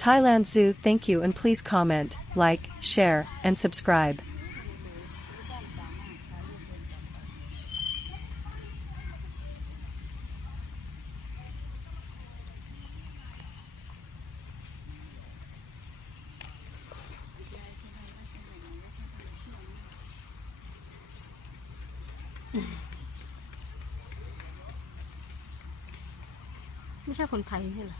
Thailand Zoo, thank you, and please comment, like, share, and subscribe.ไม่ใช่คนไทยใช่เหรอ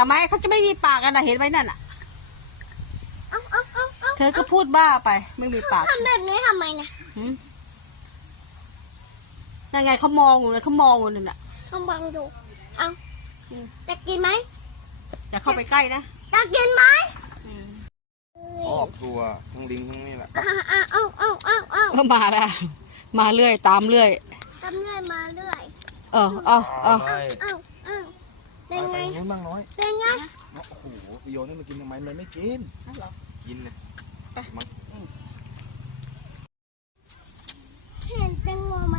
ทำไมเขาจะไม่มีปากกันนะเห็นไหมนั่นอ่ะเธอก็พูดบ้าไปไม่มีปากทำแบบนี้ทำไมนะยังไงเขามองอยู่เลยเขามองอยู่นั่นน่ะต้องบังดูเอาจะกินไหมอย่าเข้าไปใกล้นะจะกินไหมออกตัวทั้งลิงทั้งนี่แหละก็มาแล้วมาเรื่อยตามเรื่อยตามเรื่อยมาเรื่อยเป็นไงบ้างน้อย เป็นไงโอ้โหโยนนี่มันกินทำไมมันไม่กินกินเลยมันเห็นแตงโมไหม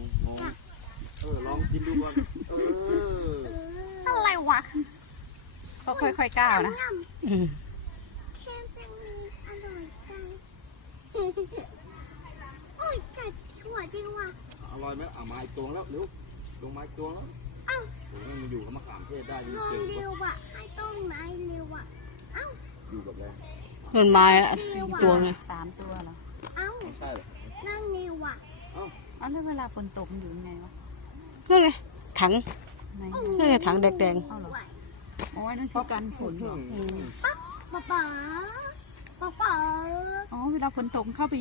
งลองกินดูก่อนอะไรวะเขาค่อยๆก้าวนะแค่แตงโมอร่อยจังโอ้ยไก่ชั่วจริงว่ะอร่อยไหมเอามาอีกตัวแล้วเร็วลงมาอีกตัวแล้วผมมันอยู่กับมะขามเทศได้ดีเก่งเร็วอ่ะให้ต้นไม้เร็วอ่ะอยู่กับอะไรต้นไม้ตัวนึง3 ตัวเหรอไม่ใช่หรอนั่งเร็วอ่ะแล้วเวลาฝนตกมันอยู่ยังไงวะนั่นไงถังนั่นไงถังแดงโอ้ยนั่นคือกันฝนเหรอป๊าอ๋อเวลาฝนตกเข้าไป